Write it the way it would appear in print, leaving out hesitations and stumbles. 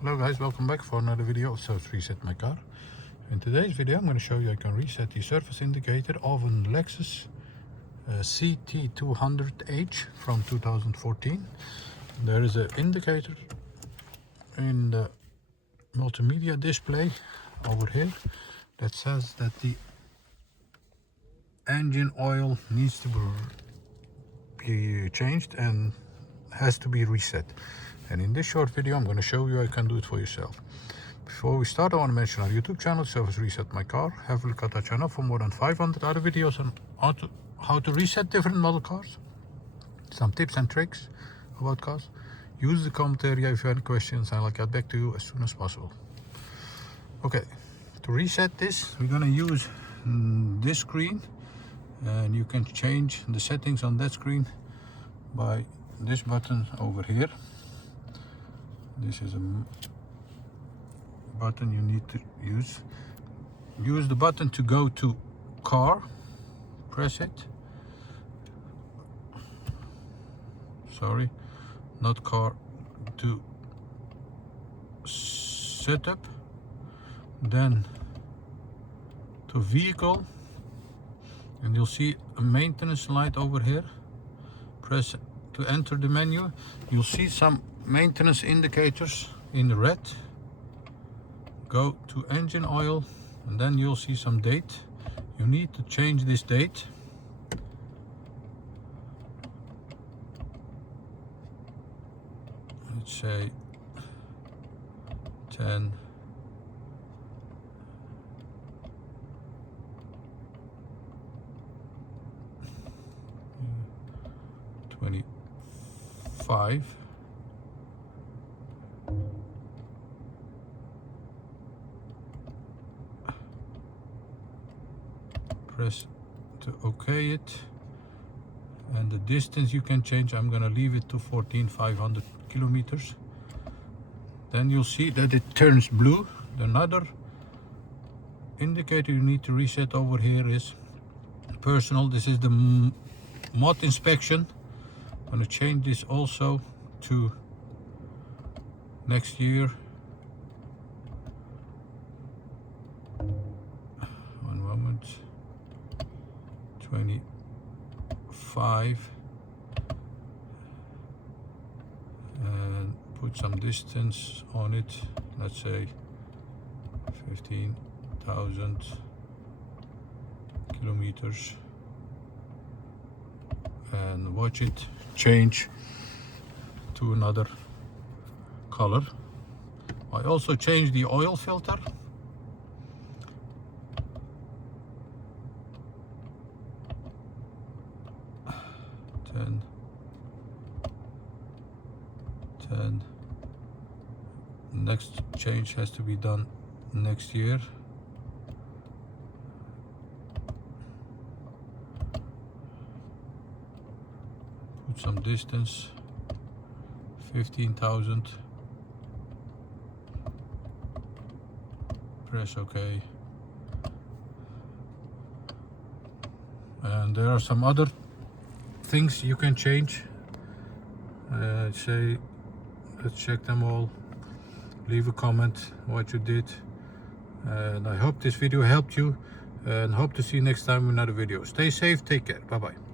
Hello guys, welcome back for another video of Service Reset My Car. In today's video I'm going to show you I can reset the surface indicator of a Lexus CT200H from 2014. There is an indicator in the multimedia display over here that says that the engine oil needs to be changed and has to be reset. And in this short video I'm going to show you how you can do it for yourself. Before we start, I want to mention our YouTube channel, Service Reset My Car. Have a look at our channel for more than 500 other videos on how to reset different model cars. Some tips and tricks about cars. Use the comment area if you have any questions and I'll get back to you as soon as possible. Okay, to reset this we're going to use this screen, and you can change the settings on that screen by this button over here. This is a button you need to use. Use the button to go to car. Press it. Sorry, not car. To setup. Then to vehicle. And you'll see a maintenance light over here. Press to enter the menu. You'll see some maintenance indicators in red. Go to engine oil and then you'll see some date. You need to change this date. Let's say 10 25. Press to OK it, and the distance you can change. I'm gonna leave it to 14,500 kilometers. Then you'll see that it turns blue. Another indicator you need to reset over here is personal. This is the mod inspection. I'm gonna change this also to next year. One moment. 25, and put some distance on it. Let's say 15,000 kilometers, and watch it change to another color. I also changed the oil filter. Next change has to be done next year. Put some distance, 15,000. Press OK. And there are some other things you can change. Let's check them all. Leave a comment what you did, and I hope this video helped you, and hope to see you next time with another video. Stay safe, take care, bye bye.